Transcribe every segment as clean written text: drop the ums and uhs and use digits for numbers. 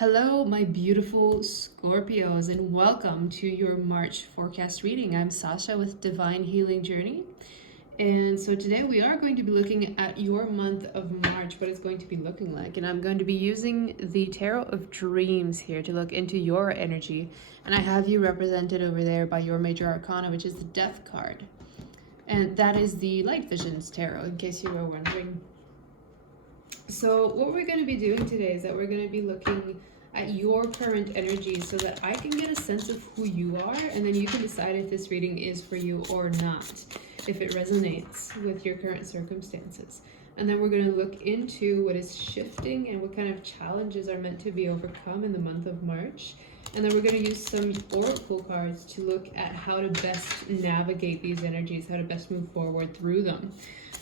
Hello, my beautiful Scorpios, and welcome to your March forecast reading. I'm Sasha with Divine Healing Journey. And so today we are going to be looking at your month of March, what it's going to be looking like. And I'm going to be using the Tarot of Dreams here to look into your energy. And I have you represented over there by your major arcana, which is the Death card. And that is the Light Visions Tarot, in case you were wondering. So what we're going to be doing today is that we're going to be looking at your current energy so that I can get a sense of who you are, and then you can decide if this reading is for you or not, if it resonates with your current circumstances. And then we're going to look into what is shifting and what kind of challenges are meant to be overcome in the month of March. And then we're going to use some oracle cards to look at how to best navigate these energies, how to best move forward through them.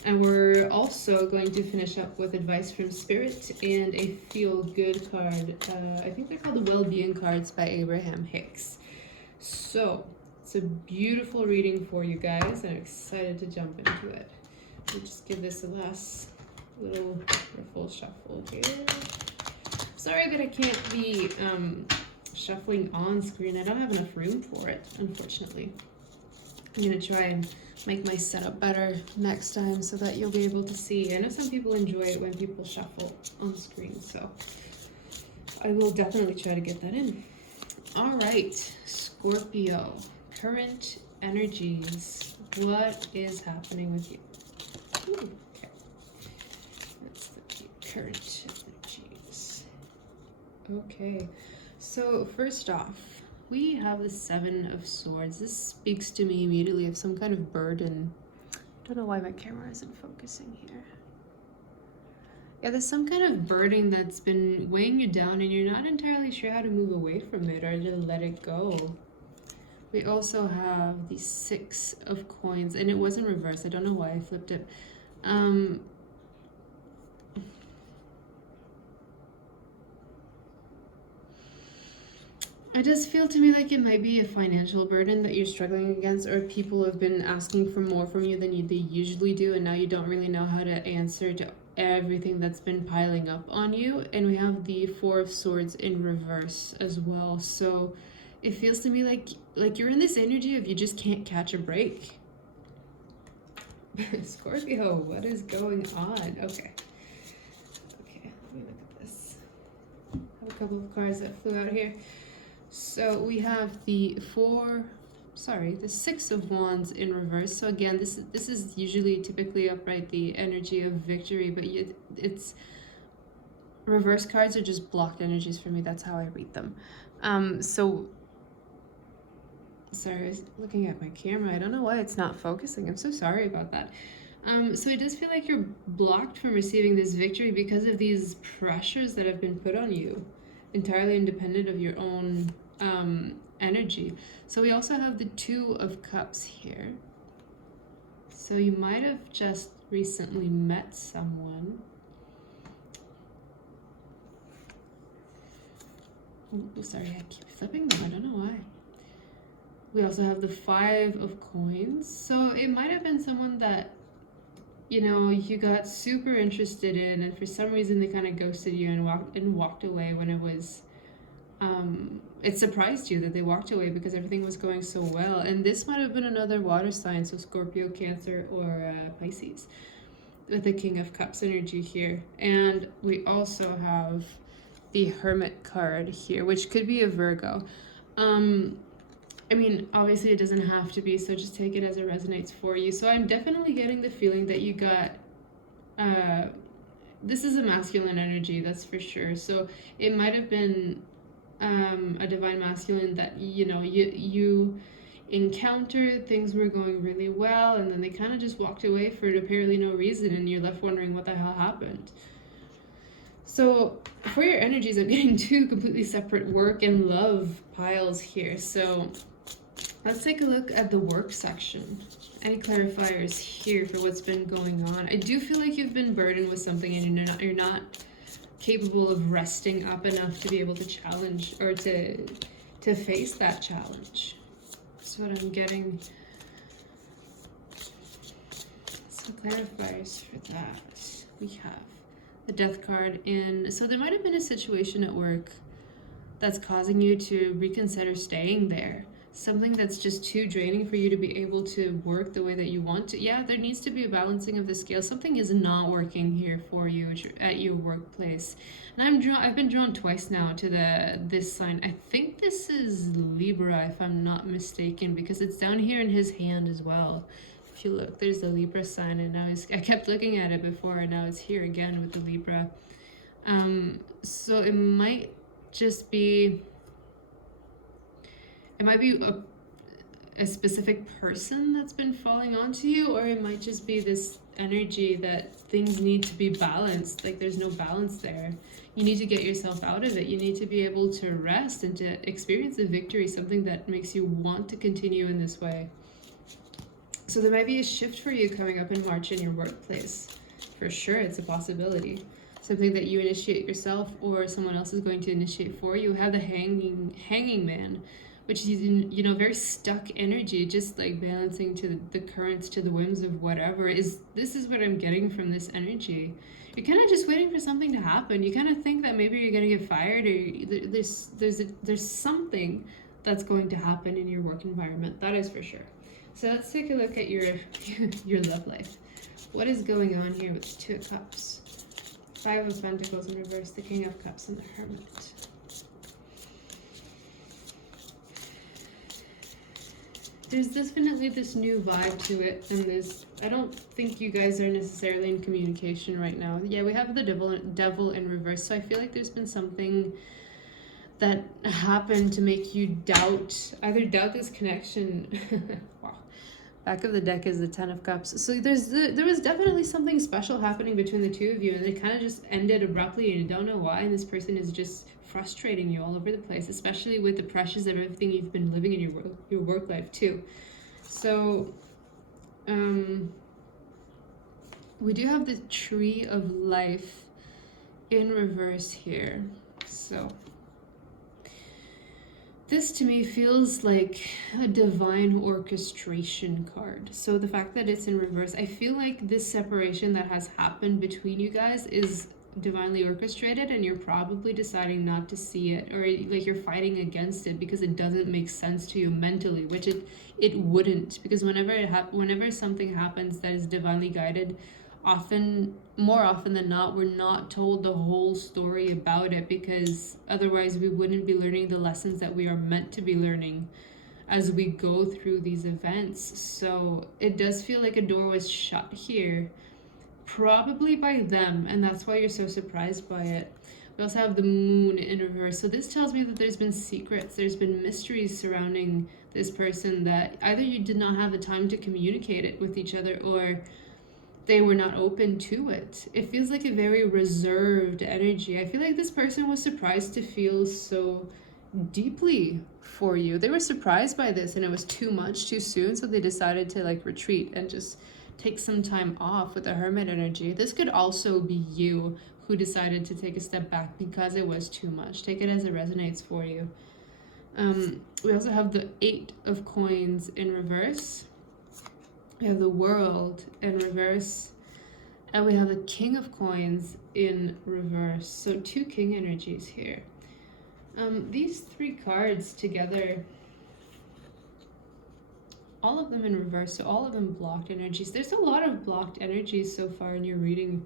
And we're also going to finish up with advice from Spirit and a feel-good card. I think they're called the Well-Being cards by Abraham Hicks. So, it's a beautiful reading for you guys. I'm excited to jump into it. We'll just give this a last little full shuffle here. Sorry that I can't be shuffling on screen. I don't have enough room for it, unfortunately. I'm going to try and make my setup better next time so that you'll be able to see. I know some people enjoy it when people shuffle on screen, so I will definitely try to get that in. All right, Scorpio, current energies. What is happening with you? Ooh, okay. That's the current energies. Okay, so first off, we have the Seven of Swords. This speaks to me immediately of some kind of burden. I don't know why my camera isn't focusing here. Yeah, there's some kind of burden that's been weighing you down and you're not entirely sure how to move away from it or to let it go. We also have the Six of Coins, and it was in reverse. I don't know why I flipped it. It does feel to me like it might be a financial burden that you're struggling against, or people have been asking for more from you than they usually do, and now you don't really know how to answer to everything that's been piling up on you. And we have the Four of Swords in reverse as well. So it feels to me like you're in this energy of you just can't catch a break. Scorpio, what is going on? Okay, let me look at this. I have a couple of cards that flew out here. So we have the Six of Wands in reverse. So again, this is usually typically upright, the energy of victory, but it's reverse cards are just blocked energies for me. That's how I read them. Sorry, I was looking at my camera. I don't know why it's not focusing. I'm so sorry about that. So it does feel like you're blocked from receiving this victory because of these pressures that have been put on you, entirely independent of your own energy. So we also have the Two of Cups here. So you might have just recently met someone. Oh, sorry, I keep flipping them. I don't know why. We also have the Five of Coins. So it might have been someone that, you know, you got super interested in, and for some reason they kind of ghosted you and walked away when it was, it surprised you that they walked away because everything was going so well. And this might have been another water sign, so Scorpio, Cancer, or Pisces, with the King of Cups energy here. And we also have the Hermit card here, which could be a Virgo. I mean, obviously it doesn't have to be, so just take it as it resonates for you. So I'm definitely getting the feeling that you got, this is a masculine energy, that's for sure. So it might have been a divine masculine that, you know, you encountered, things were going really well, and then they kind of just walked away for apparently no reason, and you're left wondering what the hell happened. So for your energies, I'm getting two completely separate work and love piles here. So let's take a look at the work section. Any clarifiers here for what's been going on? I do feel like you've been burdened with something and you're not capable of resting up enough to be able to challenge or to face that challenge. That's what I'm getting. Some clarifiers for that. We have the Death card in. So there might have been a situation at work that's causing you to reconsider staying there. Something that's just too draining for you to be able to work the way that you want to. Yeah, there needs to be a balancing of the scale. Something is not working here for you at your workplace. And I've been drawn twice now to this sign. I think this is Libra, if I'm not mistaken, because it's down here in his hand as well. If you look, there's the Libra sign, and I kept looking at it before, and now it's here again with the Libra. So it might just be, a specific person that's been falling onto you, or it might just be this energy that things need to be balanced. Like there's no balance there. You need to get yourself out of it. You need to be able to rest and to experience a victory, something that makes you want to continue in this way. So there might be a shift for you coming up in March in your workplace. For sure, it's a possibility. Something that you initiate yourself or someone else is going to initiate for you. Have the hanging man, which is, you know, very stuck energy, just like balancing to the currents, to the whims of whatever. This is what I'm getting from this energy. You're kind of just waiting for something to happen. You kind of think that maybe you're going to get fired, or there's something that's going to happen in your work environment. That is for sure. So let's take a look at your love life. What is going on here with the Two of Cups? Five of Pentacles in reverse, the King of Cups, and the Hermit. There's definitely this new vibe to it, and I don't think you guys are necessarily in communication right now. Yeah, we have the devil in reverse, so I feel like there's been something that happened to make you either doubt this connection. Wow. Back of the deck is the Ten of Cups. So there was definitely something special happening between the two of you, and it kind of just ended abruptly, and you don't know why, and this person is just frustrating you all over the place, especially with the pressures of everything you've been living in your work life too. So we do have the Tree of Life in reverse here. So this to me feels like a divine orchestration card. So the fact that it's in reverse, I feel like this separation that has happened between you guys is divinely orchestrated, and you're probably deciding not to see it, or like you're fighting against it because it doesn't make sense to you mentally, which it wouldn't, because whenever something happens that is divinely guided, more often than not, we're not told the whole story about it, because otherwise we wouldn't be learning the lessons that we are meant to be learning as we go through these events. So it does feel like a door was shut here, probably by them, and that's why you're so surprised by it. We also have the Moon in reverse. So this tells me that there's been secrets, there's been mysteries surrounding this person that either you did not have the time to communicate it with each other, or they were not open to it. It feels like a very reserved energy. I feel like this person was surprised to feel so deeply for you. They were surprised by this, and it was too much too soon, so they decided to like retreat and just take some time off with the Hermit energy. This could also be you who decided to take a step back because it was too much. Take it as it resonates for you. We also have the Eight of Coins in reverse. We have the World in reverse. And we have the King of Coins in reverse. So two King energies here. These three cards together, all of them in reverse, so all of them blocked energies. There's a lot of blocked energies so far in your reading,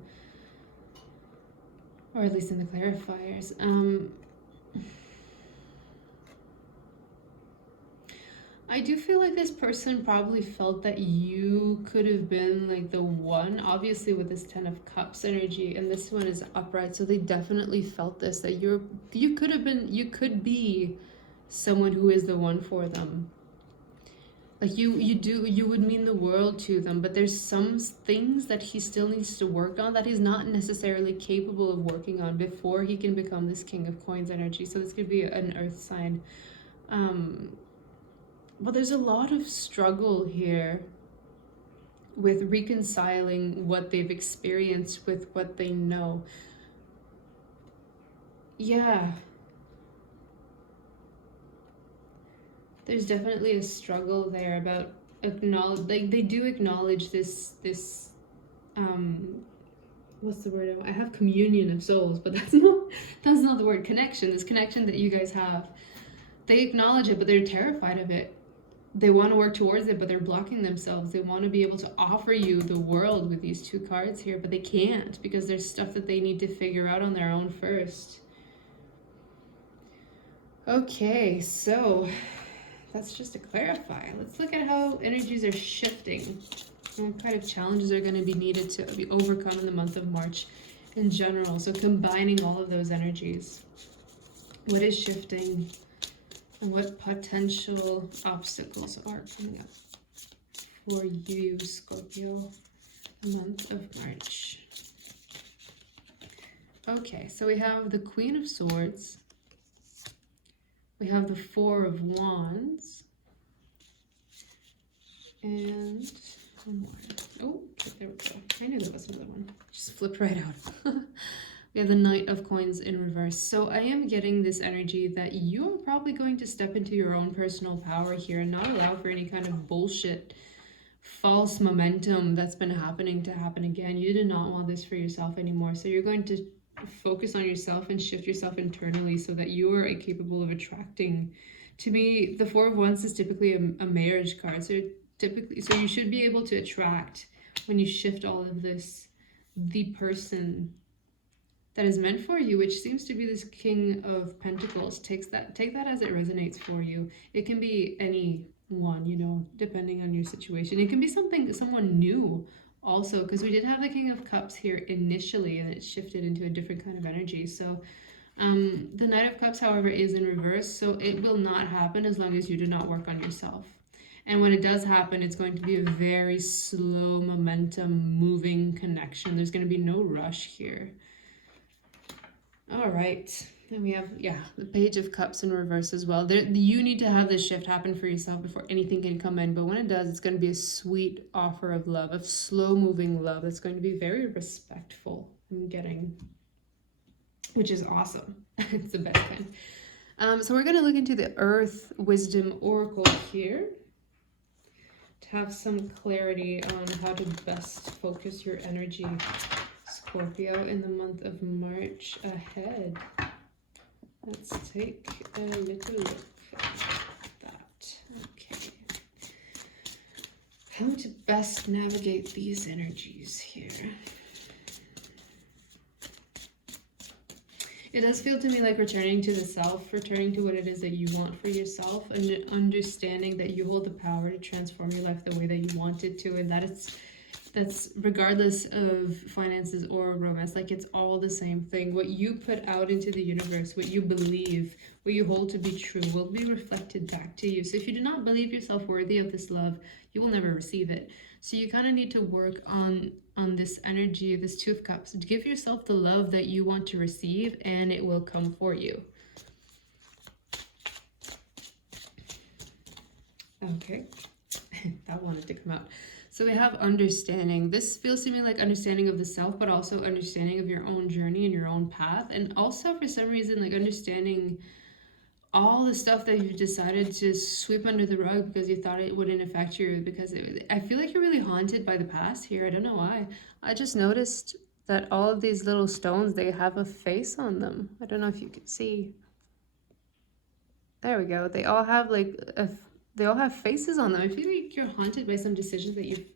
or at least in the clarifiers. I do feel like this person probably felt that you could have been like the one, obviously with this Ten of Cups energy, and this one is upright, so they definitely felt this, that you could be someone who is the one for them. Like you would mean the world to them, but there's some things that he still needs to work on that he's not necessarily capable of working on before he can become this King of Coins energy. So this could be an earth sign. But there's a lot of struggle here with reconciling what they've experienced with what they know. Yeah. There's definitely a struggle there about they do acknowledge this what's the word? I have communion of souls, but that's not the word. Connection, this connection that you guys have. They acknowledge it, but they're terrified of it. They want to work towards it, but they're blocking themselves. They want to be able to offer you the world with these 2 cards here, but they can't because there's stuff that they need to figure out on their own first. Okay, so that's just to clarify. Let's look at how energies are shifting. What kind of challenges are going to be needed to be overcome in the month of March in general. So combining all of those energies. What is shifting? And what potential obstacles are coming up for you, Scorpio, the month of March? Okay, so we have the Queen of Swords. We have the 4 of Wands. And one more. Oh, okay, there we go. I knew there was another one. Just flipped right out. We have the Knight of Coins in reverse. So I am getting this energy that you're probably going to step into your own personal power here and not allow for any kind of bullshit, false momentum that's been happening to happen again. You do not want this for yourself anymore. So you're going to focus on yourself and shift yourself internally so that you are capable of attracting. To me, the 4 of Wands is typically a marriage card. So you should be able to attract, when you shift all of this, the person that is meant for you, which seems to be this King of Pentacles. Take that as it resonates for you. It can be anyone, you know, depending on your situation. It can be someone new also, because we did have the King of Cups here initially, and it shifted into a different kind of energy. So the Knight of Cups, however, is in reverse, so it will not happen as long as you do not work on yourself. And when it does happen, it's going to be a very slow momentum moving connection. There's going to be no rush here. All right, then we have, the Page of Cups in reverse as well. You need to have this shift happen for yourself before anything can come in. But when it does, it's going to be a sweet offer of love, of slow-moving love. That's going to be very respectful, I'm getting, which is awesome. It's the best kind. So we're going to look into the Earth Wisdom Oracle here to have some clarity on how to best focus your energy, Scorpio, in the month of March ahead. Let's take a little look at that. Okay. How to best navigate these energies here. It does feel to me like returning to the self, returning to what it is that you want for yourself, and understanding that you hold the power to transform your life the way that you want it to, and that's regardless of finances or romance. Like, it's all the same thing. What you put out into the universe, what you believe, what you hold to be true, will be reflected back to you. So if you do not believe yourself worthy of this love, you will never receive it. So you kind of need to work on this energy, this 2 of Cups. Give yourself the love that you want to receive, and it will come for you. Okay, that wanted to come out. So we have understanding. This feels to me like understanding of the self, but also understanding of your own journey and your own path. And also, for some reason, like understanding all the stuff that you've decided to sweep under the rug because you thought it wouldn't affect you. Because I feel like you're really haunted by the past here. I don't know why. I just noticed that all of these little stones, they have a face on them. I don't know if you can see. There we go. They all have they all have faces on them. I feel like you're haunted by some decisions that you've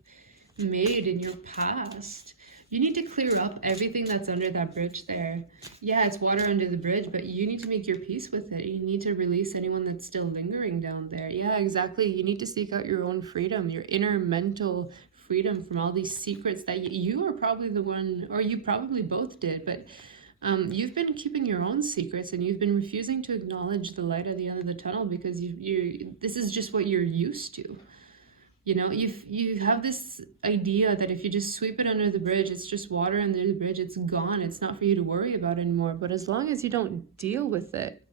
made in your past. You need to clear up everything that's under that bridge there. Yeah, it's water under the bridge, but you need to make your peace with it. You need to release anyone that's still lingering down there. Yeah, exactly. You need to seek out your own freedom, your inner mental freedom from all these secrets that you are probably the one, or you probably both did, but you've been keeping your own secrets, and you've been refusing to acknowledge the light at the end of the tunnel because this is just what you're used to. You know, you have this idea that if you just sweep it under the bridge, it's just water under the bridge, it's gone, it's not for you to worry about anymore. But as long as you don't deal with it,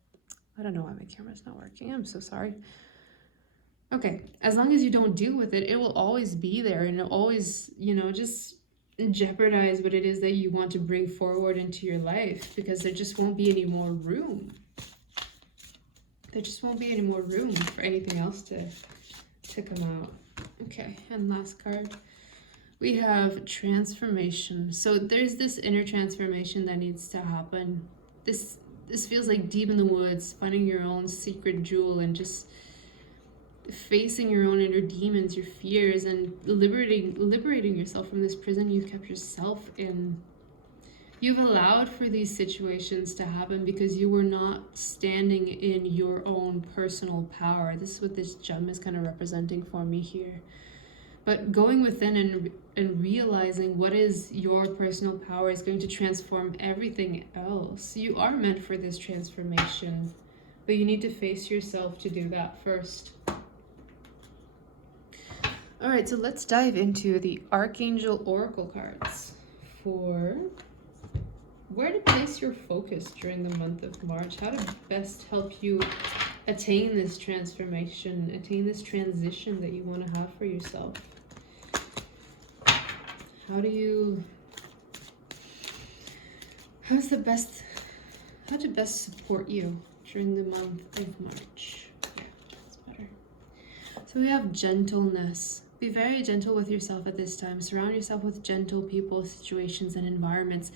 I don't know why my camera's not working, I'm so sorry. Okay, as long as you don't deal with it, it will always be there, and it'll always, you know, just jeopardize what it is that you want to bring forward into your life, because there just won't be any more room. There just won't be any more room for anything else to come out. Okay, and last card. We have transformation. So there's this inner transformation that needs to happen. This feels like deep in the woods, finding your own secret jewel and just facing your own inner demons, your fears, and liberating yourself from this prison you've kept yourself in. You've allowed for these situations to happen because you were not standing in your own personal power. This is what this gem is kind of representing for me here. But going within and realizing what is your personal power is going to transform everything else. You are meant for this transformation, but you need to face yourself to do that first. All right, so let's dive into the Archangel Oracle cards for where to place your focus during the month of March, how to best help you attain this transformation, attain this transition that you want to have for yourself. How to best support you during the month of March? Yeah, that's better. So we have gentleness. Be very gentle with yourself at this time. Surround yourself with gentle people, situations, and environments.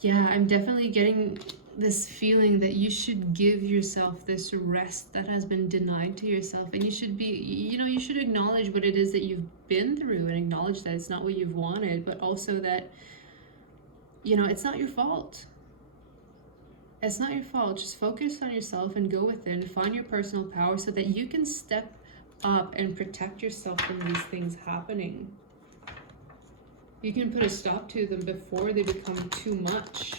Yeah, I'm definitely getting this feeling that you should give yourself this rest that has been denied to yourself, and you should be, you should acknowledge what it is that you've been through and acknowledge that it's not what you've wanted, but also that, it's not your fault. It's not your fault. Just focus on yourself and go within, find your personal power so that you can step up and protect yourself from these things happening. You can put a stop to them before they become too much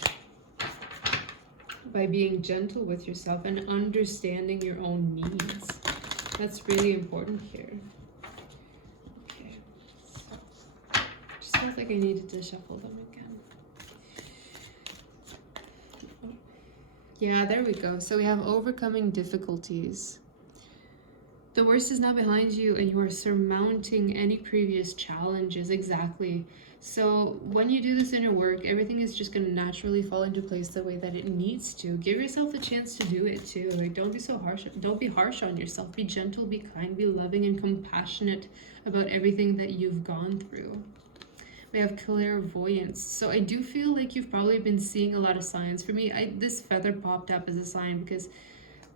by being gentle with yourself and understanding your own needs. That's really important here. Okay, so just feels like I needed to shuffle them again. Yeah, there we go. So we have overcoming difficulties. The worst is now behind you and you are surmounting any previous challenges. Exactly. So when you do this inner work, everything is just going to naturally fall into place the way that it needs to. Give yourself the chance to do it too. Like, don't be so harsh. Don't be harsh on yourself. Be gentle, be kind, be loving and compassionate about everything that you've gone through. We have clairvoyance. So I do feel like you've probably been seeing a lot of signs. For me, this feather popped up as a sign because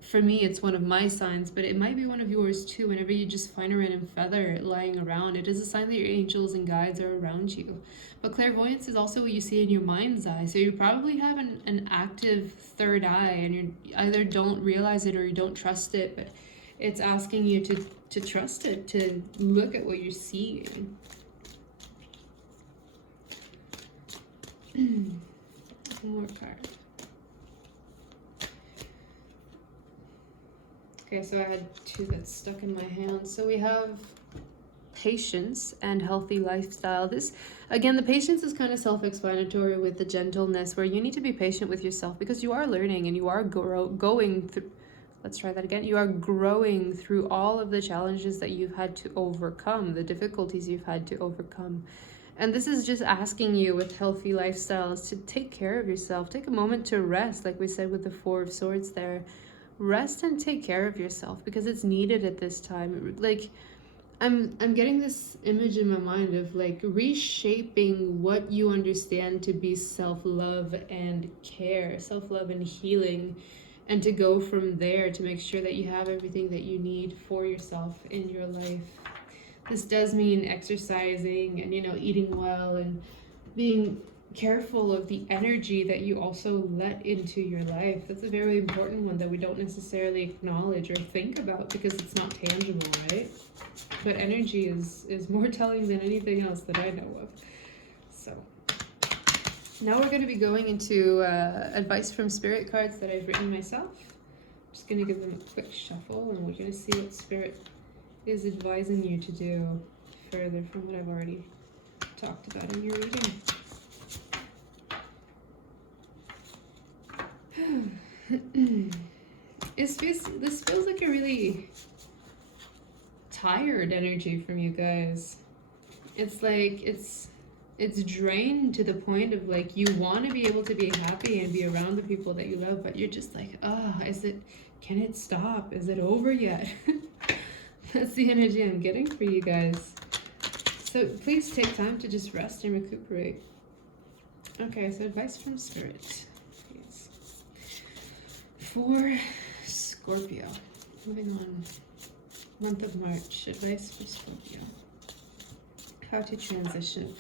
for me, it's one of my signs, but it might be one of yours too. Whenever you just find a random feather lying around, it is a sign that your angels and guides are around you. But clairvoyance is also what you see in your mind's eye. So you probably have an active third eye, and you either don't realize it or you don't trust it, but it's asking you to trust it, to look at what you're seeing. One more card. Okay, so I had two that stuck in my hand. So we have patience and healthy lifestyle. This, again, the patience is kind of self-explanatory with the gentleness, where you need to be patient with yourself because you are learning and you are going through, let's try that again. You are growing through all of the challenges that you've had to overcome, the difficulties you've had to overcome. And this is just asking you with healthy lifestyles to take care of yourself. Take a moment to rest, like we said with the Four of Swords there. Rest and take care of yourself because it's needed at this time. Like, I'm getting this image in my mind of like reshaping what you understand to be self-love and care, self-love and healing, and to go from there to make sure that you have everything that you need for yourself in your life. This does mean exercising and, eating well and being careful of the energy that you also let into your life. That's a very important one that we don't necessarily acknowledge or think about because it's not tangible, right? But energy is more telling than anything else that I know of. So now we're going to be going into advice from spirit cards that I've written myself. I'm just going to give them a quick shuffle and we're going to see what spirit is advising you to do further from what I've already talked about in your reading. This feels like a really tired energy from you guys. It's like it's drained to the point of like you want to be able to be happy and be around the people that you love, but you're just like, can it stop? Is it over yet? That's the energy I'm getting for you guys. So please take time to just rest and recuperate. Okay, so advice from Spirit, please. For Scorpio, moving on. Month of March, advice for Scorpio. How to transition.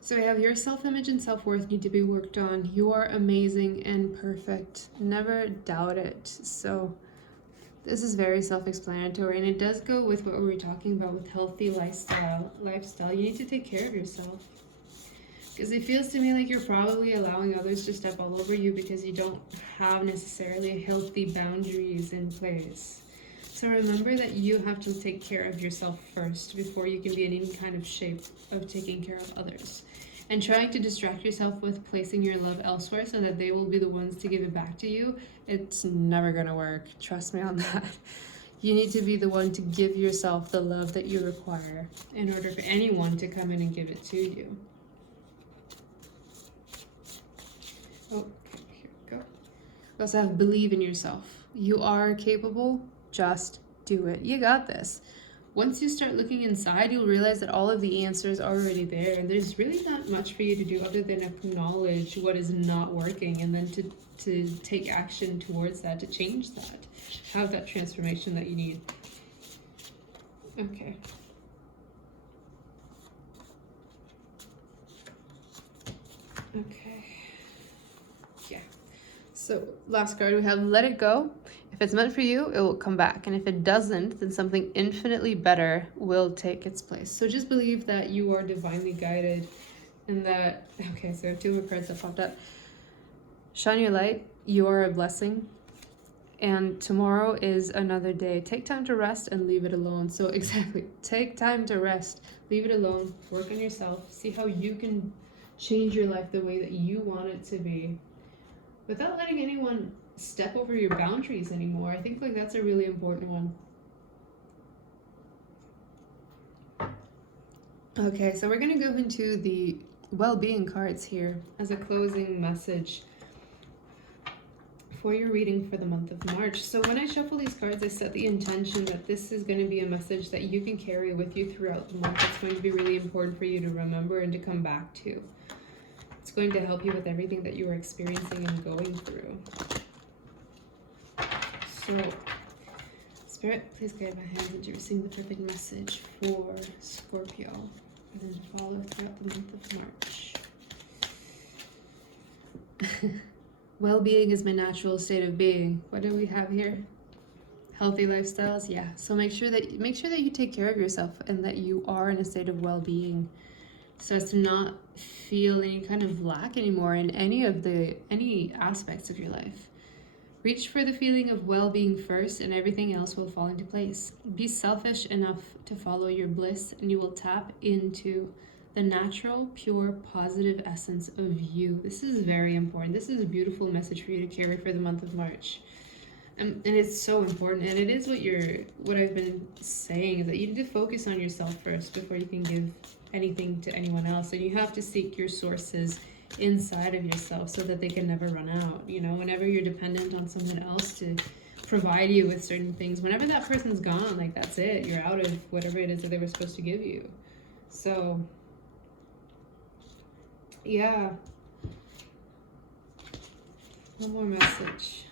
So we have your self-image and self-worth need to be worked on. You are amazing and perfect. Never doubt it. So this is very self-explanatory, and it does go with what we were talking about with healthy lifestyle. You need to take care of yourself. Because it feels to me like you're probably allowing others to step all over you because you don't have necessarily healthy boundaries in place. So remember that you have to take care of yourself first before you can be in any kind of shape of taking care of others. And trying to distract yourself with placing your love elsewhere so that they will be the ones to give it back to you, it's never gonna work. Trust me on that. You need to be the one to give yourself the love that you require in order for anyone to come in and give it to you. Oh, okay, here we go. We also have believe in yourself. You are capable, just do it. You got this. Once you start looking inside, you'll realize that all of the answers are already there, and there's really not much for you to do other than acknowledge what is not working and then to take action towards that, to change that, have that transformation that you need. Okay. Okay. Yeah. So last card we have let it go. If it's meant for you, it will come back. And if it doesn't, then something infinitely better will take its place. So just believe that you are divinely guided and that, okay, so 2 more cards that popped up. Shine your light. You are a blessing. And tomorrow is another day. Take time to rest and leave it alone. So exactly, take time to rest, leave it alone, work on yourself, see how you can change your life the way that you want it to be without letting anyone step over your boundaries anymore. I think like that's a really important one. Okay, so we're going to go into the well-being cards here as a closing message for your reading for the month of March. So when I shuffle these cards, I set the intention that this is going to be a message that you can carry with you throughout the month. It's going to be really important for you to remember and to come back to. It's going to help you with everything that you are experiencing and going through. So, Spirit, please guide my hands into receiving the perfect message for Scorpio and then to follow throughout the month of March. Well-being is my natural state of being. What do we have here? Healthy lifestyles, yeah. So make sure that you take care of yourself and that you are in a state of well-being, so as to not feel any kind of lack anymore in any aspects of your life. Reach for the feeling of well-being first, and everything else will fall into place. Be selfish enough to follow your bliss, and you will tap into the natural, pure, positive essence of you. This is very important. This is a beautiful message for you to carry for the month of March. And it's so important. And it is what I've been saying, is that you need to focus on yourself first before you can give anything to anyone else. And you have to seek your sources inside of yourself so that they can never run out. You know, whenever you're dependent on someone else to provide you with certain things, whenever that person's gone, like that's it. You're out of whatever it is that they were supposed to give you. So yeah. One more message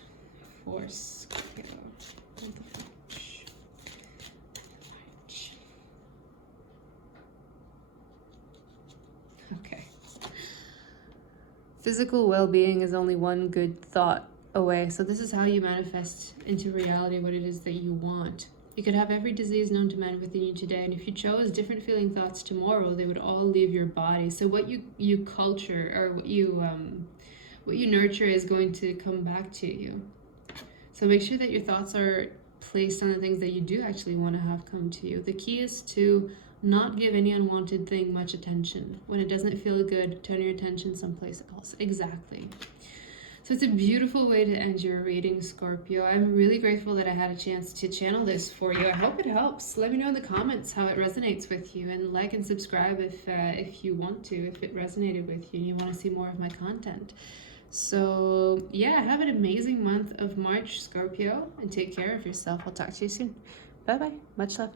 for Scorpio. March. Okay. Physical well-being is only one good thought away. So this is how you manifest into reality what it is that you want. You could have every disease known to man within you today, and if you chose different feeling thoughts tomorrow, they would all leave your body. So what you culture, or what you nurture, is going to come back to you. So make sure that your thoughts are placed on the things that you do actually want to have come to you. The key is to not give any unwanted thing much attention. When it doesn't feel good, turn your attention someplace else. Exactly. So it's a beautiful way to end your reading, Scorpio. I'm really grateful that I had a chance to channel this for you. I hope it helps. Let me know in the comments how it resonates with you, and like and subscribe if you want to, if it resonated with you and you want to see more of my content. So yeah, have an amazing month of March, Scorpio, and take care of yourself. I'll talk to you soon. Bye-bye. Much love.